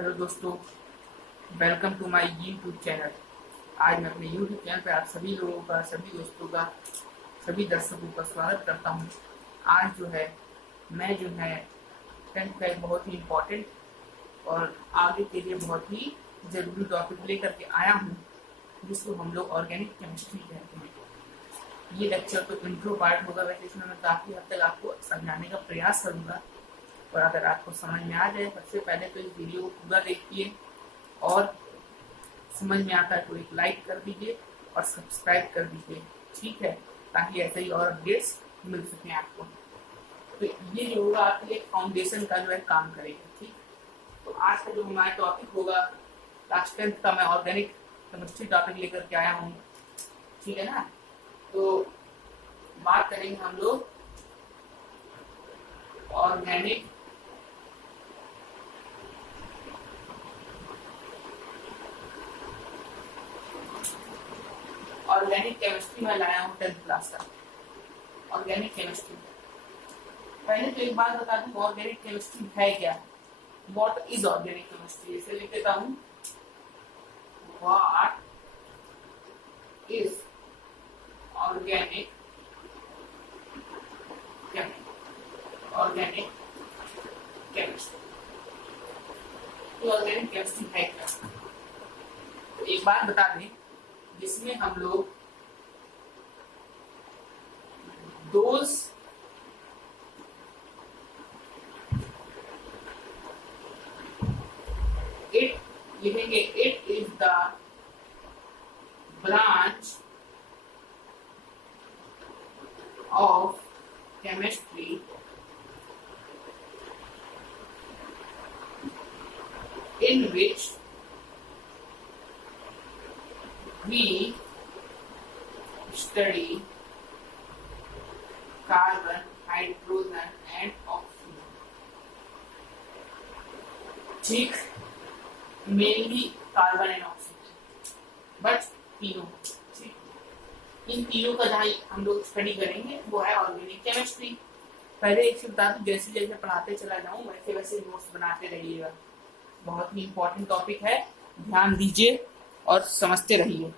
Hello दोस्तों, welcome to my YouTube channel. आज मैं अपने यूट्यूब चैनल पर आप सभी लोगों का, सभी दोस्तों का, सभी दर्शकों का स्वागत करता हूं। आज मैं 10th का एक बहुत ही इम्पोर्टेंट और आगे के लिए बहुत ही ज़रूरी टॉपिक लेकर के आया हूं, जिसको हम लोग ऑर्गेनिक केमिस्ट्री कहते हैं। ये लेक्चर तो इंट्रो पार्ट होगा, वैसे इसमें मैं काफ़ी हद तक आपको समझाने का प्रयास करूँगा। और अगर आपको समझ में आ जाए, सबसे पहले तो इस वीडियो को पूरा देखिए और समझ में आता है तो एक लाइक कर दीजिए और सब्सक्राइब कर दीजिए, ठीक है, ताकि ऐसे ही और अपडेट्स मिल सकें आपको। तो ये जो होगा आपके लिए फाउंडेशन का काम करेगा, ठीक। तो आज का जो हमारा टॉपिक होगा, क्लास 10th का मैं ऑर्गेनिक केमिस्ट्री टॉपिक लेकर के आया हूँ, ठीक है ना। तो बात करेंगे हम लोग ऑर्गेनिक केमिस्ट्री में लाया हूँ 10th क्लास का ऑर्गेनिक केमिस्ट्री। पहले तो एक बात बता दूं, ऑर्गेनिक केमिस्ट्री है क्या, व्हाट इज ऑर्गेनिक केमिस्ट्री। इसे लिख देता हूँ, व्हाट इज ऑर्गेनिक केमिस्ट्री। तो ऑर्गेनिक केमिस्ट्री है क्या। तो एक बात बता दें, जिसमें हम लोग those it लिखेंगे, it is the branch of chemistry in which we study carbon, hydrogen and oxygen, ठीक। Mainly carbon and oxygen, but तीनों, ठीक। इन तीनों का जहाँ हम लोग स्टडी करेंगे वो है ऑर्गेनिक केमिस्ट्री। पहले एक बता दूं, जैसे जैसे पढ़ाते चला जाऊं वैसे वैसे नोट्स बनाते रहिएगा। बहुत ही इंपॉर्टेंट टॉपिक है, ध्यान दीजिए और समझते रहिए।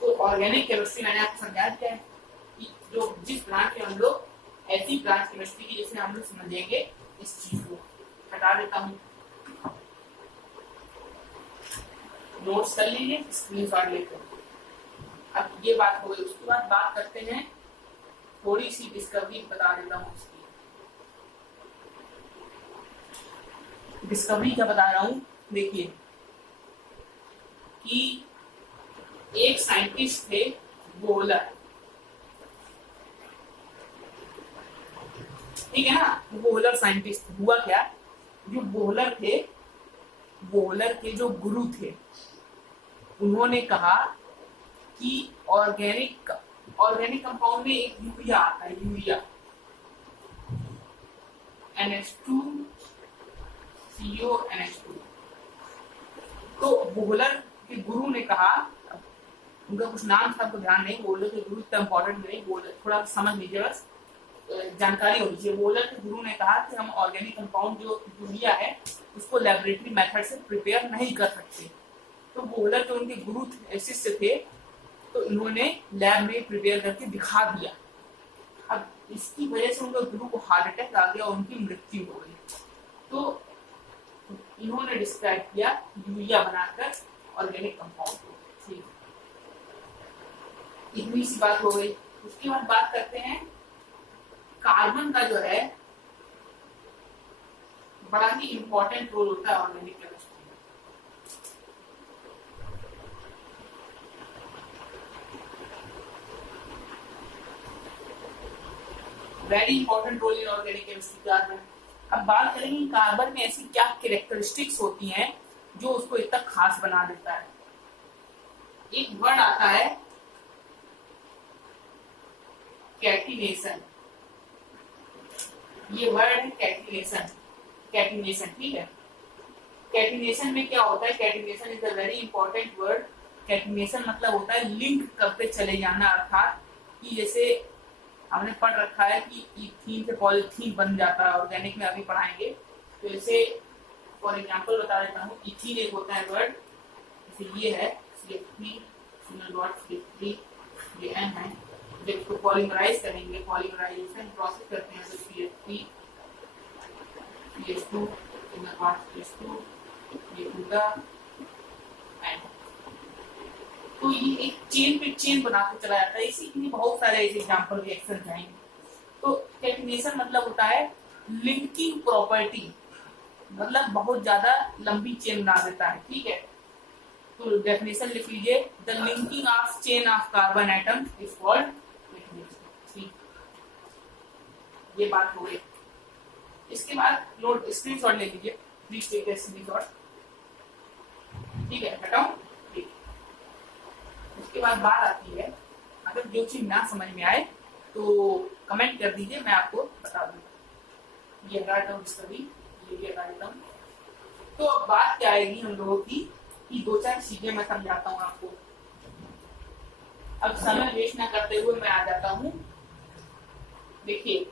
तो ऑर्गेनिक केमिस्ट्री मैंने आपको समझा दिया है कि जो जिस ब्रांच में हम लोग ऐसी ब्रांच केमिस्ट्री की जिसमें हम लोग समझेंगे। इस चीज को हटा देता हूँ, नोट्स कर लीजिए, स्क्रीनशॉट लेकर। अब ये बात हो गई, उसके बाद बात करते हैं, थोड़ी सी डिस्कवरी बता देता हूँ इसकी। डिस्कवरी क्या बता रहा हूँ, देखिए कि एक साइंटिस्ट थे बोहलर, ठीक है ना। बोहलर साइंटिस्ट, हुआ क्या, जो बोहलर थे, बोहलर के जो गुरु थे, उन्होंने कहा कि ऑर्गेनिक कंपाउंड में एक यूरिया आता है, यूरिया NH2CO NH2। तो बोहलर के गुरु ने कहा, उनका कुछ नाम था, आपको ध्यान नहीं, बोहलर के गुरु इतना इंपॉर्टेंट नहीं, बोहलर थोड़ा समझ लीजिए, बस जानकारी होनी चाहिए। बोहलर के गुरु ने कहा कि हम ऑर्गेनिक कंपाउंड जो यूरिया है उसको लेबोरेटरी मेथड से प्रिपेयर नहीं कर सकते। तो बोहलर जो उनके गुरु शिष्य थे, तो इन्होंने लैब में प्रिपेयर करके दिखा दिया। अब इसकी वजह से उनके गुरु को हार्ट अटैक आ गया और उनकी मृत्यु हो गई। तो इन्होंने डिस्क्राइब किया यूरिया बनाकर ऑर्गेनिक कंपाउंड को, ठीक। इतनी सी बात हो गई। उसके बाद बात करते हैं कार्बन का, जो है बड़ा ही इंपॉर्टेंट रोल होता है ऑर्गेनिक केमिस्ट्री में। Very important role in organic chemistry carbon. अब बात करेंगे कार्बन में ऐसी क्या कैरेक्टरिस्टिक्स होती हैं जो उसको इतना खास बना देता है। एक वर्ड आता है कैटिनेशन, ये वर्ड है कैटिनेशन, ठीक है। कैटिनेशन में क्या होता है, catenation is a very important word. Catenation मतलब होता है लिंक करते चले जाना, अर्थात कि जैसे हमने पढ़ रखा है कि इथीन से पॉलीथीन बन जाता है, ऑर्गेनिक में अभी पढ़ाएंगे। तो इसे फॉर एग्जांपल बता देता हूँ। इथीन एक होता है वर्ड, जैसे ये है CH3 सिंगल बॉन्ड CH3, ये N है। जब इसको पॉलीमराइज करेंगे, पॉलीमराइजेशन प्रोसेस करते हैं तो CH3 CH2 single bond CH2, ये पूरा N। तो ये एक चेन पे चेन बनाकर चला जाता है। इसी के लिए बहुत सारे ऐसे एग्जांपल रिएक्शन जाएंगे। तो कैटिनेशन मतलब होता है लिंकिंग प्रॉपर्टी, मतलब बहुत ज्यादा लंबी चेन बना देता है। ठीक है, तो डेफिनेशन लिख लीजिए, the linking of chain of carbon atom is called catenation. ये बात हो गई। इसके बाद नोट स्क्रीनशॉट ले लीजिए, प्लीज टेक अ स्क्रीनशॉट। ठीक है, हटाओ। उसके बाद बात आती है, अगर जो चीज ना समझ में आए तो कमेंट कर दीजिए, मैं आपको बता दूंगा। ये हटा देता हूँ इसका भी, ये भी हटा देता हूँ। तो अब बात क्या आएगी हम लोगों की, कि दो चार चीजें मैं समझाता हूँ आपको। अब समय वेस्ट ना करते हुए मैं आ जाता हूँ। देखिए,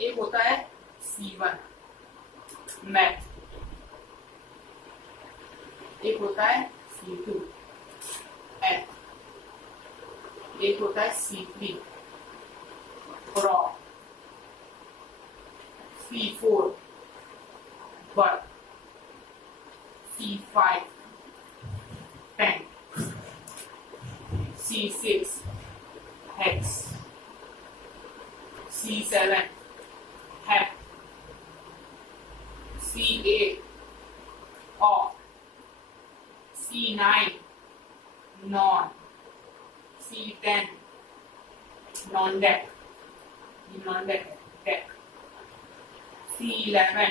एक होता है C1 मैथ, एक होता है C2 एथ, एक होता है C3 pro, C4 but, C5 tent, C6 hex, C7 हेप, C8 of, C9 non, C10 non deck, ये नॉन डेक है, deck, C11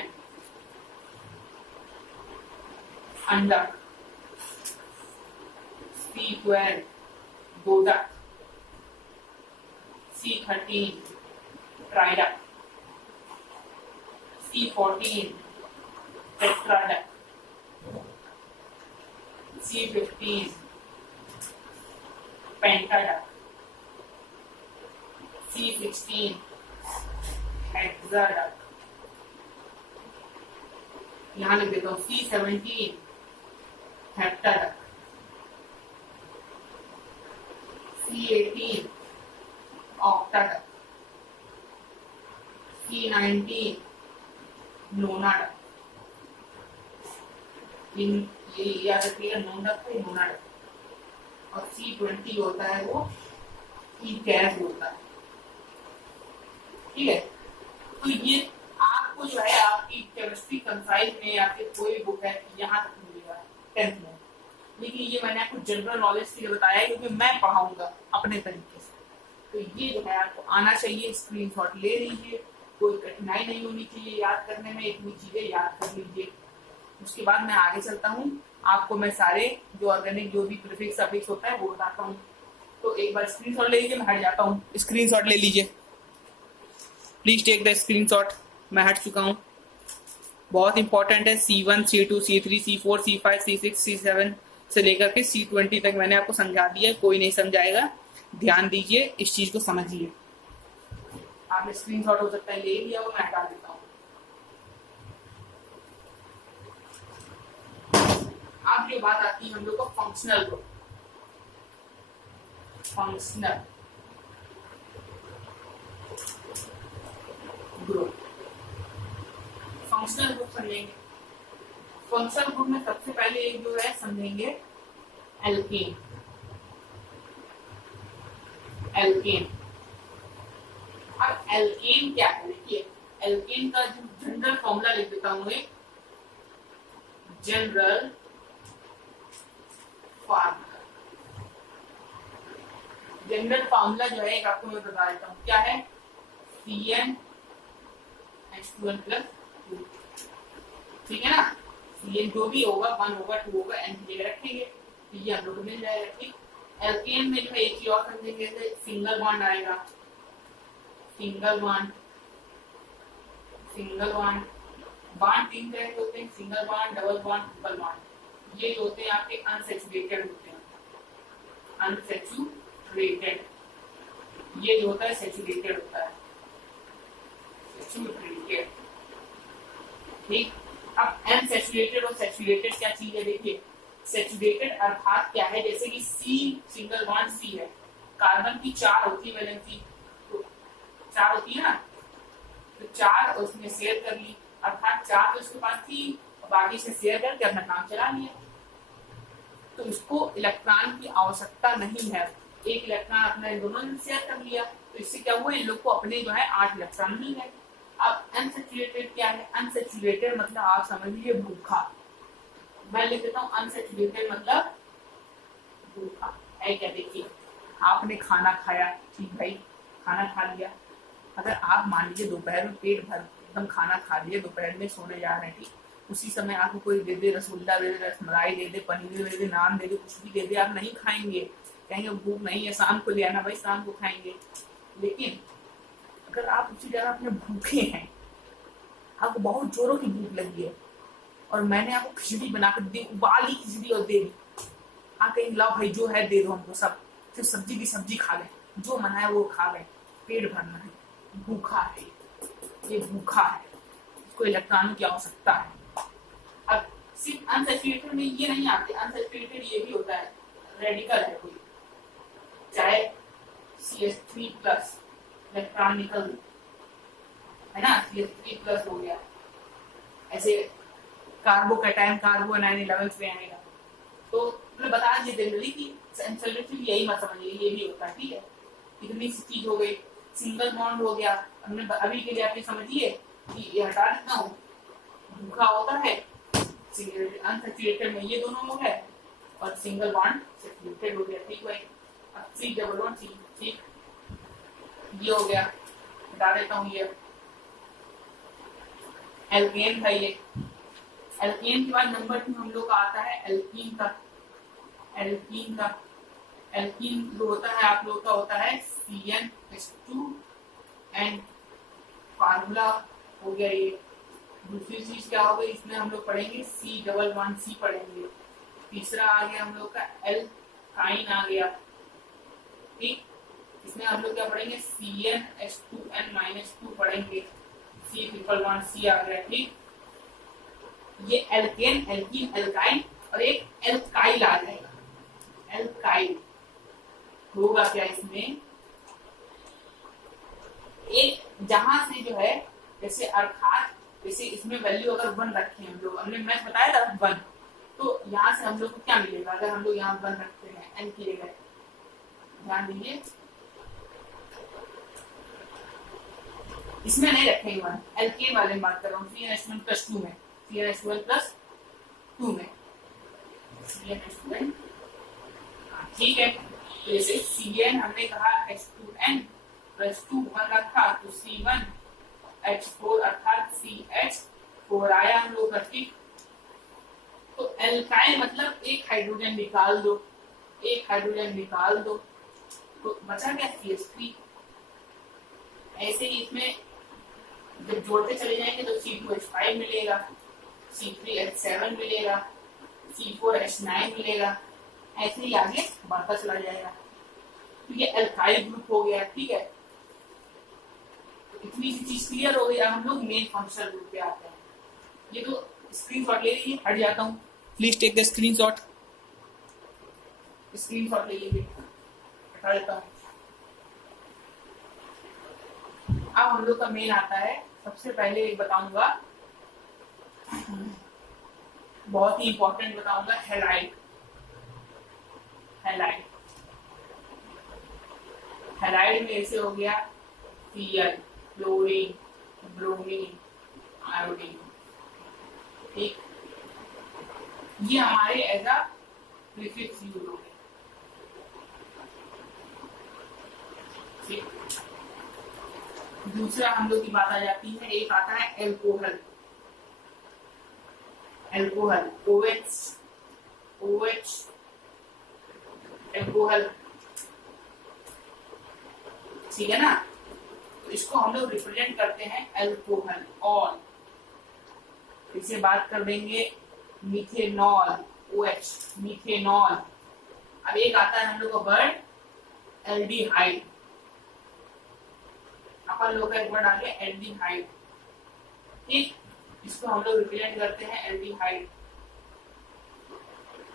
under, C12 Dodak, C13 ट्राइडक, C14 टेट्राडक, C15 पेंटाडक, C16 हेक्साडक, यहां लिख देता हूं C17 हेप्टाडक, C18 ऑक्टाडक, C19 नोनाडक। ये याद रखिएगा, नोनाडक है नोनाडक। और C20 होता है वो गैस होता है। ठीक है, तो ये आपको जो है आपकी केमिस्ट्री कंसाइज में या फिर कोई बुक है यहाँ तक मिलेगा 10th में। लेकिन ये मैंने आपको जनरल नॉलेज के लिए बताया है, क्योंकि मैं पढ़ाऊंगा अपने तरीके से। तो ये जो है आपको आना चाहिए, स्क्रीनशॉट ले लीजिए, कोई कठिनाई नहीं होनी चाहिए याद करने में, इतनी चीजें याद कर लीजिए। उसके बाद मैं आगे चलता हूँ, आपको मैं सारे जो ऑर्गेनिक जो भी प्रीफिक्स सफिक्स होता है वो बताता हूँ। तो एक बार स्क्रीनशॉट ले लीजिए, मैं हट जाता हूँ। स्क्रीनशॉट ले लीजिए, प्लीज टेक द स्क्रीनशॉट। मैं हट चुका हूँ। बहुत इंपॉर्टेंट है। C1 C2 C3 C4 C5 C6 C7 से लेकर के C20 तक मैंने आपको समझा दिया है, कोई नहीं समझाएगा। ध्यान दीजिए, इस चीज को समझिए। आपने स्क्रीनशॉट हो सकता है ले लिया हो, मैं हटा देता हूँ। अब जो बात आती है हम लोग को functional group, functional group, functional group समझेंगे। फंक्शनल ग्रुप में सबसे पहले एक जो है समझेंगे एल्केन। एल्केन, अब एल्केन क्या है, देखिए एल्केन का जो जनरल फॉर्मूला लिख देता हूं, एक जनरल फार्मूला। जनरल फार्मूला जो है एक आपको मैं बता देता हूँ, क्या है, CnH2n+2। ठीक है ना, CN जो भी होगा 1 होगा 2 होगा, N की जगह रखेंगे, तो ये हम लोग को मिल जाएगा। ठीक, एल्केन में जो है एक चीज और समझेंगे, सिंगल बॉन्ड आएगा, single bond, single bond. Bond 3 तरह के होते हैं, single bond, double bond, triple bond. ये होते हैं आपके अनसैचुरेटेड होते हैं, अनसैचुरेटेड। ये जो होता है सैचुरेटेड होता है, सैचुरेटेड। ठीक, अब अनसैचुरेटेड और सैचुरेटेड क्या चीज है देखिए। सैचुरेटेड अर्थात क्या है, जैसे कि सी सिंगल बॉन्ड सी है, कार्बन की 4 होती है वैलेंसी, तो 4 होती है ना, तो 4 उसने शेयर कर ली, अर्थात 4 तो उसके पास थी, बाकी से शेयर करके अपना काम चला लिया। तो इसको इलेक्ट्रॉन की आवश्यकता नहीं है, एक इलेक्ट्रॉन अपने दोनों ने शेयर कर लिया, तो इससे क्या हुआ, इन लोग को अपने जो है 8 इलेक्ट्रॉन मिल गए। अब अनसैचुरेटेड क्या है, अनसैचुरेटेड मतलब आप समझ लीजिए भूखा। मैं लिख देता हूँ अनसैचुरेटेड मतलब भूखा है। क्या देखिए, आपने खाना खाया, ठीक भाई, खाना खा लिया, अगर आप मान लीजिए दोपहर में पेट भर एकदम खाना खा लिए, दोपहर में सोने जा रहे हैं, ठीक, उसी समय आपको कोई दे दे, रसगुल्ला दे दे, रसमलाई दे दे, पनीर दे दे, नान दे दे, कुछ भी दे दे, आप नहीं खाएंगे, कहेंगे भूख नहीं है, शाम को ले आना भाई, शाम को खाएंगे। लेकिन अगर आप उसी जगह अपने भूखे हैं, आपको बहुत जोरों की भूख लगी है, और मैंने आपको खिचड़ी बनाकर दी, उबाली खिचड़ी और दे दी, आप कहेंगे लाओ भाई जो है दे दो हमको सब, फिर सब्जी की सब्जी खा गए, जो मना है वो खा गए, पेट भरना है, भूखा है, ये भूखा है, इसको इलेक्ट्रॉनों की आवश्यकता है। अब सिर्फ अनसैचुरेटेड में ये नहीं आते, अनसैचुरेटेड ये भी होता है, रेडिकल है कोई, चाहे CH3+ इलेक्ट्रॉन निकल है ना, CH3+ हो गया, ऐसे कार्बोकैटायन कार्बो एनायन लेवल्स पे आएगा। तो मैं बता दीजिए जनरली कि अनसैचुरेटेड यही मत समझिए, ये भी होता है, ठीक है। इतनी सी चीज हो गई, सिंगल बॉन्ड हो गया, हमने अभी के लिए आप ये समझिए कि ये हटा देता हूँ, भूखा होता है, अनसैचुरेटेड में ये दोनों हो गए, और सिंगल बॉन्ड सैचुरेटेड हो गया, ठीक भाई। अब C+C, ठीक, ये हो गया, हटा देता हूँ ये। एल्केन था ये, एल्केन के बाद नंबर 2 हम लोग का आता है एल्कीन का। एल्कीन का, एल्कीन जो होता है आप लोग का होता है CnH2 एंड फार्मूला हो गया ये। दूसरी चीज क्या हो गई, इसमें हम लोग पढ़ेंगे C11C पढ़ेंगे। तीसरा आ गया हम लोग का एल्काइन आ गया, ठीक, इसमें हम लोग क्या पढ़ेंगे CnH2n-2 पढ़ेंगे, C111C आ गया, ठीक। ये एल्केन, एल्कीन, एल्काइन और एक एल्काइल आ जाएगा, एल्काइल होगा क्या इसमें, एक जहां से जो है, जैसे अर्थात जैसे इसमें वैल्यू अगर 1 रखे हम लोग, हमने मैथ बताया था 1, तो यहाँ से हम लोग को क्या मिलेगा अगर हम लोग यहाँ 1 रखते हैं एन की जगह, ध्यान दीजिए, इसमें नहीं रखेंगे 1, एल्केन वाले में बात कर रहा हूँ, CnH1+2 में, CnH1+2 में, CnH2n, ठीक है। तो जैसे Cn हमने कहा H2n+2 1 रखा, तो C1H4 अर्थात CH4 आया हम लोग का, ठीक। तो एल्काइल मतलब एक हाइड्रोजन निकाल दो, एक हाइड्रोजन निकाल दो, तो बचा क्या CH3। ऐसे ही इसमें जब जोड़ते चले जाएंगे तो C2H5 मिलेगा, C3H7 मिलेगा, C4H9 मिलेगा, ऐसे ही आगे बढ़ता चला जाएगा। तो ये एल्काइल ग्रुप हो गया, ठीक है। तो इतनी सी चीज क्लियर हो गई। अब हम लोग मेन फंक्शनल ग्रुप पे आते हैं। ये तो स्क्रीनशॉट ले लीजिए, हट जाता हूँ, please take the screenshot, screenshot ले लीजिए, हटा देता हूँ। अब हम लोग का मेन आता है, सबसे पहले एक बताऊंगा, बहुत ही इंपॉर्टेंट बताऊंगा, हैलाइड। हैलाइड, हैलाइड में ऐसे हो गया Cl, क्लोरीन, ब्रोमीन, आयोडीन, ठीक, ये हमारे एज अ प्रीफिक्स यूज हो गए, ठीक। दूसरा हम लोग की बात आ जाती है, एक आता है एल्कोहल, एल्कोहल OH एल्कोहल, ठीक है ना। तो इसको हम लोग रिप्रेजेंट करते हैं एल्कोहल, ऑल, इसे बात कर देंगे मिथेनॉल, OH मिथेनॉल। अब एक आता है हम लोग का वर्ड एल्डिहाइड, अपन लोग का एक वर्ड आ गया एल्डिहाइड। ठीक, इसको हम लोग रिप्रेजेंट करते हैं aldehyde,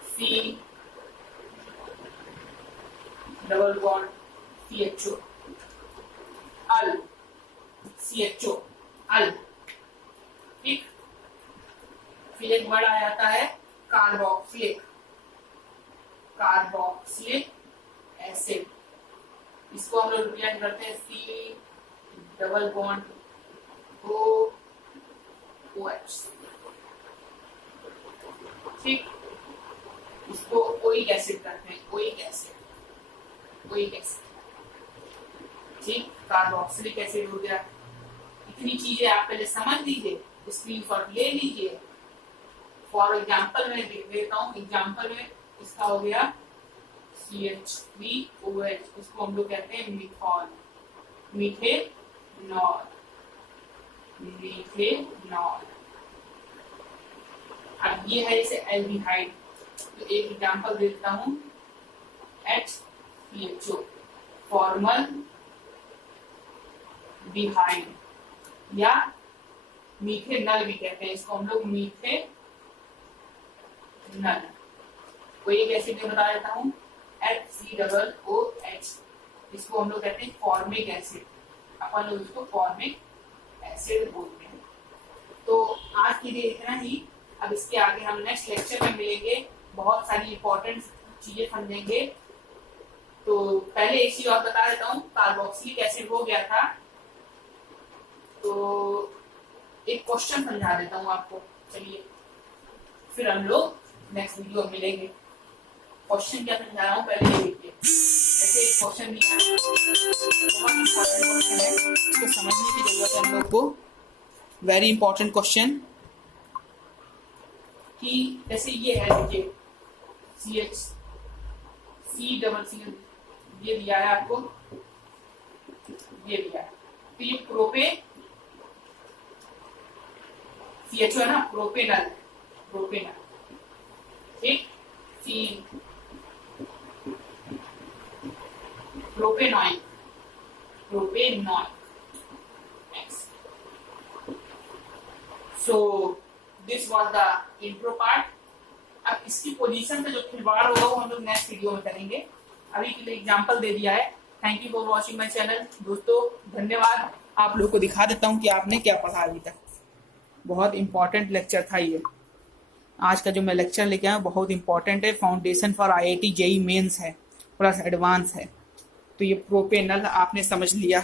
C double bond CHO, al, CHO, al. ठीक, फिर एक वर्ड आ जाता है कार्बोक्सिलिक, कार्बोक्सिलिक एसिड, इसको हम लोग रिप्रेजेंट करते हैं C डबल बॉन्ड OH। ठीक, इसको ओइक एसिड करते हैं, ओइक एसिड, ओइक एसिड। ठीक, कार्बोक्सिलिक एसिड हो गया। इतनी चीजें आप पहले समझ लीजिए, स्क्रीनशॉट ले लीजिए। फॉर एग्जाम्पल मैं देता हूँ, एग्जाम्पल में इसका हो गया CH3OH, इसको हम लोग कहते हैं मिथॉल, मीथेनॉल, मीथेनॉल। अब ये है इसे एल्डिहाइड, तो एक एग्जाम्पल देता हूँ HCHO, फॉर्मल डिहाइड, या मीथेनॉल भी कहते हैं इसको हम लोग, मीथेनॉल। कोई एक एसिड में बता देता हूँ HCOOH, इसको हम लोग कहते हैं फॉर्मिक एसिड, अपन लोग इसको फॉर्मिक एसिड बोलते हैं। तो आज के लिए इतना ही। अब इसके आगे हम नेक्स्ट लेक्चर में मिलेंगे, बहुत सारी इंपॉर्टेंट चीजें समझेंगे। तो पहले एक चीज और बता देता हूँ, कार्बोक्सिलिक एसिड हो गया था, तो एक क्वेश्चन समझा देता हूँ आपको। चलिए, फिर हम लोग नेक्स्ट वीडियो में मिलेंगे। क्वेश्चन क्या समझा रहा हूँ पहले ये देखिए। ऐसे एक क्वेश्चन दिया है, बहुत इंपॉर्टेंट क्वेश्चन है, इसको समझने की जरूरत है हम लोग को। वेरी इंपॉर्टेंट क्वेश्चन, कि जैसे ये है, देखिए C डबल C ये दिया है आपको, ये दिया है, तो ये प्रोपे CHO है ना, प्रोपेनल, प्रोपेनल। ठीक, C propanoic, propanoic. So this was the intro part. अब इसकी पोजीशन से जो खिलवाड़ होगा वो हम लोग नेक्स्ट वीडियो में करेंगे। अभी के लिए एग्जांपल दे दिया है। Thank you for watching my channel. दोस्तों धन्यवाद। आप लोगों को दिखा देता हूँ कि आपने क्या पढ़ा अभी तक। बहुत इंपॉर्टेंट लेक्चर था ये। आज का जो मैं लेक्चर लेके आया बहुत इंपॉर्टेंट है, foundation for IIT JEE mains है प्लस एडवांस है। तो ये प्रोपेनल आपने समझ लिया।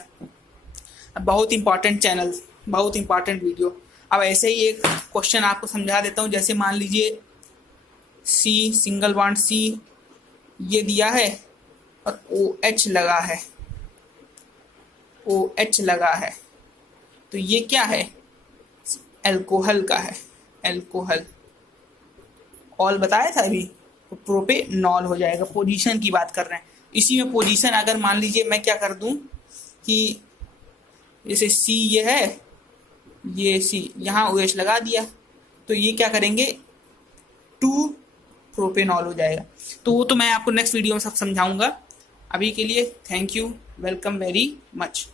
बहुत इंपॉर्टेंट चैनल, बहुत इंपॉर्टेंट वीडियो। अब ऐसे ही एक क्वेश्चन आपको समझा देता हूँ। जैसे मान लीजिए C सिंगल बॉन्ड C ये दिया है और OH लगा है, OH लगा है, तो ये क्या है, एल्कोहल का है, एल्कोहल। ऑल बताया था अभी, तो प्रोपेनॉल हो जाएगा। पोजीशन की बात कर रहे हैं। इसी में पोजीशन अगर मान लीजिए मैं क्या कर दूं कि जैसे C ये है, ये C यहाँ OH लगा दिया, तो ये क्या करेंगे 2 प्रोपेनॉल हो जाएगा। तो वो तो मैं आपको नेक्स्ट वीडियो में सब समझाऊंगा। अभी के लिए thank you, welcome very much.